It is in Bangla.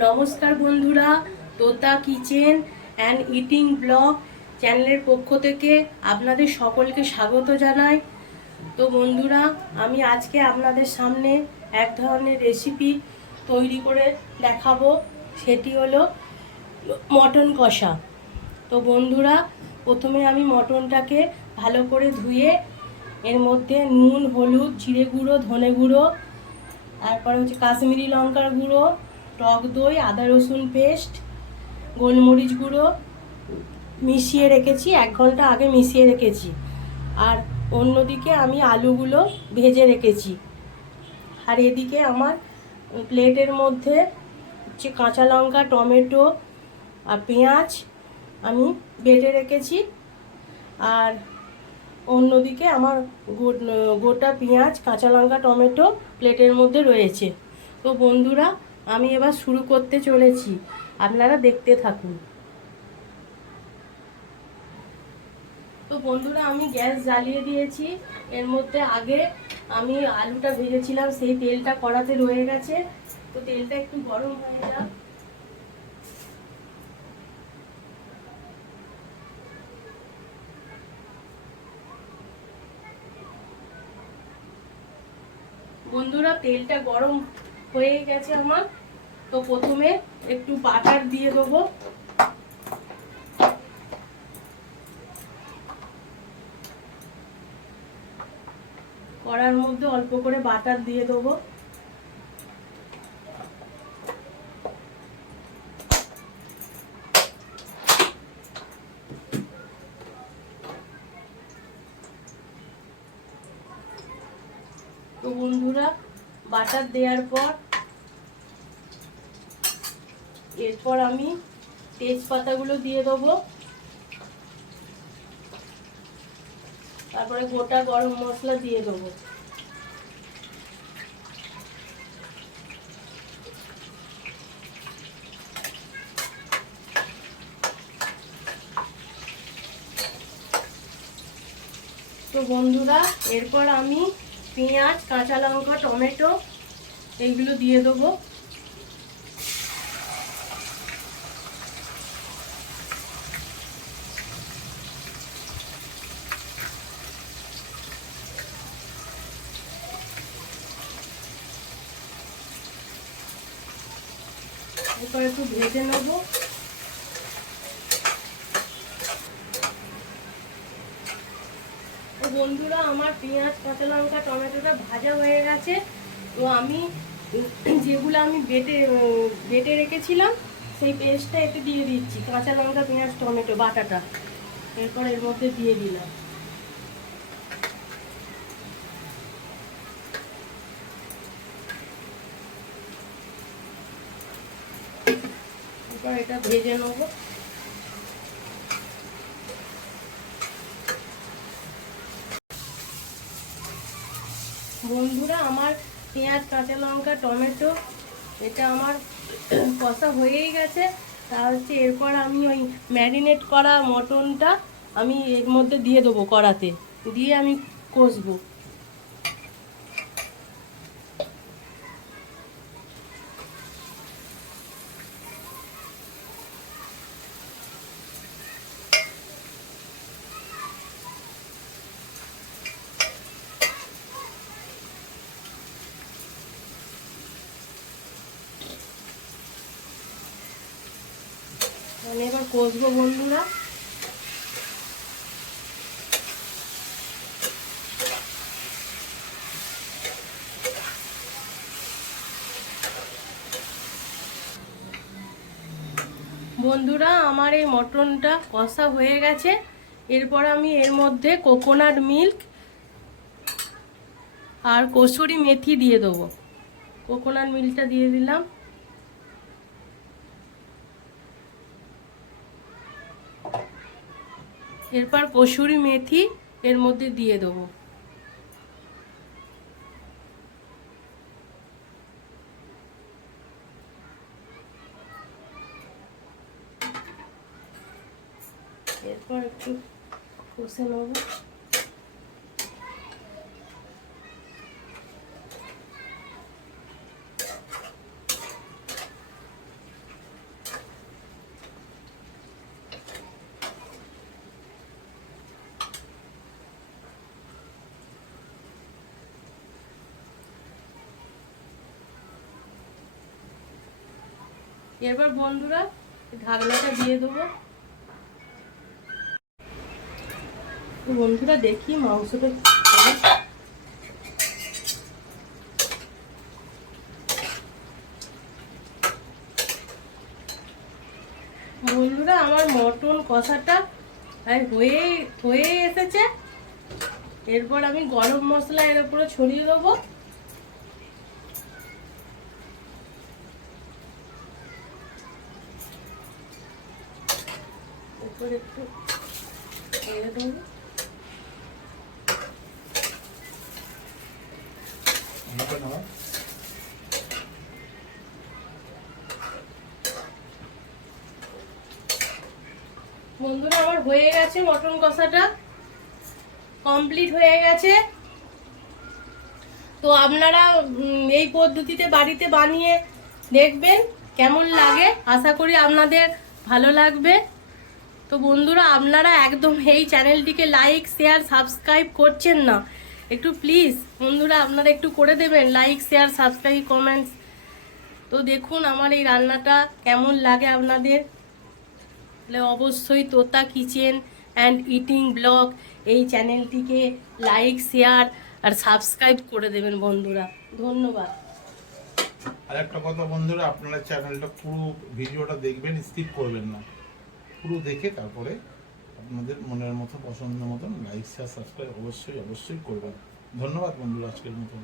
নমস্কার বন্ধুরা, তোতা কিচেন অ্যান্ড ইটিং ব্লগ চ্যানেলের পক্ষ থেকে আপনাদের সকলকে স্বাগত জানাই। তো বন্ধুরা, আমি আজকে আপনাদের সামনে এক ধরনের রেসিপি তৈরি করে দেখাবো, সেটি হলো মটন কষা। তো বন্ধুরা, প্রথমে আমি মটনটাকে ভালো করে ধুয়ে এর মধ্যে নুন, হলুদ, জিরে গুঁড়ো, ধনে গুঁড়ো, তারপরে হচ্ছে কাশ্মীরি লঙ্কার গুঁড়ো, টক দই, আদা রসুন পেস্ট, গোলমরিচ গুঁড়ো মিশিয়ে রেখেছি, 1 ঘন্টা আগে মিশিয়ে রেখেছি। আর অন্যদিকে আমি আলুগুলো ভেজে রেখেছি। আর এদিকে আমার প্লেটের মধ্যে হচ্ছে কাঁচা লঙ্কা, টমেটো আর পেঁয়াজ আমি বেটে রেখেছি। আর অন্যদিকে আমার গোটা পেঁয়াজ, কাঁচা লঙ্কা, টমেটো প্লেটের মধ্যে রয়েছে। তো বন্ধুরা, আমি এবার শুরু করতে চলেছি, আপনারা দেখতে থাকুন। তো বন্ধুরা, আমি গ্যাস জ্বালিয়ে দিয়েছি। এর মধ্যে আগে আমি আলুটা ভেজেছিলাম, সেই তেলটা কড়াতে রয়ে গেছে। তো তেলটা একটু গরম হয়ে যাক। বন্ধুরা, তেলটা গরম হয়ে গেছে আমার। তো প্রথমে একটু বাটার দিয়ে দেবো। কড়ার মধ্যে অল্প করে বাটার দিয়ে দেবো। তো বন্ধুরা, বাটার দেওয়ার পর এরপর আমি তেজপাতাগুলো দিয়ে দেবো। তারপরে গোটা গরম মশলা দিয়ে দেবো। তো বন্ধুরা, এরপর আমি পেঁয়াজ, কাঁচা লঙ্কা, টমেটো এইগুলো দিয়ে দেবো। এরপর একটু ভেজে নেবো। তো বন্ধুরা, আমার পেঁয়াজ, কাঁচা লঙ্কা, টমেটোটা ভাজা হয়ে গেছে। তো আমি যেগুলো আমি বেটে রেখেছিলাম সেই পেস্টটা এতে দিয়ে দিচ্ছি, কাঁচা লঙ্কা, পেঁয়াজ, টমেটো বাটাটা। এরপর এর মধ্যে দিয়ে দিলাম। এরপর এটা ভেজে নেবো। বন্ধুরা, আমার পেঁয়াজ, কাঁচা লঙ্কা, টমেটো এটা আমার কষা হয়েই গেছে। তা হচ্ছে এরপর আমি ওই ম্যারিনেট করা মটনটা আমি এর মধ্যে দিয়ে দেবো, কড়াতে দিয়ে আমি কষবো। আমি এবার কষবো বন্ধুরা। বন্ধুরা, আমার এই মটনটা কষা হয়ে গেছে। এরপর আমি এর মধ্যে কোকোনাট মিল্ক আর কসুরি মেথি দিয়ে দেবো। কোকোনাট মিল্কটা দিয়ে দিলাম। এরপর কসুরি মেথি এর মধ্যে দিয়ে দেবো। এরপর একটু কষে নেবো। এবার বন্ধুরা ঢাকনাটা দিয়ে দেবো। বন্ধুরা দেখি মাংসটা বন্ধুরা আমার মটন কষাটা হয়ে এসেছে। এরপর আমি গরম মশলা এর উপরে ছড়িয়ে দেবো। এরপর একটু ছেড়ে দেবো। বন্ধুরা আমার হয়ে গেছে, মটন কষাটা কমপ্লিট হয়ে গেছে। তো আপনারা এই পদ্ধতিতে বাড়িতে বানিয়ে দেখবেন কেমন লাগে। আশা করি আপনাদের ভালো লাগবে। তো বন্ধুরা আপনারা একদম এই চ্যানেলটিকে লাইক শেয়ার সাবস্ক্রাইব করছেন না, একটু প্লিজ বন্ধুরা আপনারা একটু করে দেবেন লাইক শেয়ার সাবস্ক্রাইব কমেন্টস। তো দেখুন আমার এই রান্নাটা কেমন লাগে আপনাদের। তাহলে অবশ্যই তোতা কিচেন অ্যান্ড ইটিং ব্লগ এই চ্যানেলটিকে লাইক শেয়ার আর সাবস্ক্রাইব করে দেবেন বন্ধুরা। ধন্যবাদ। আর একটা কথা বন্ধুরা, আপনারা চ্যানেলটা পুরো ভিডিওটা দেখবেন, স্কিপ করবেন না, পুরো দেখে তারপরে আপনাদের মনের মতো পছন্দের মতন লাইক শেয়ার সাবস্ক্রাইব অবশ্যই করবেন। ধন্যবাদ বন্ধুরা আজকের মতন।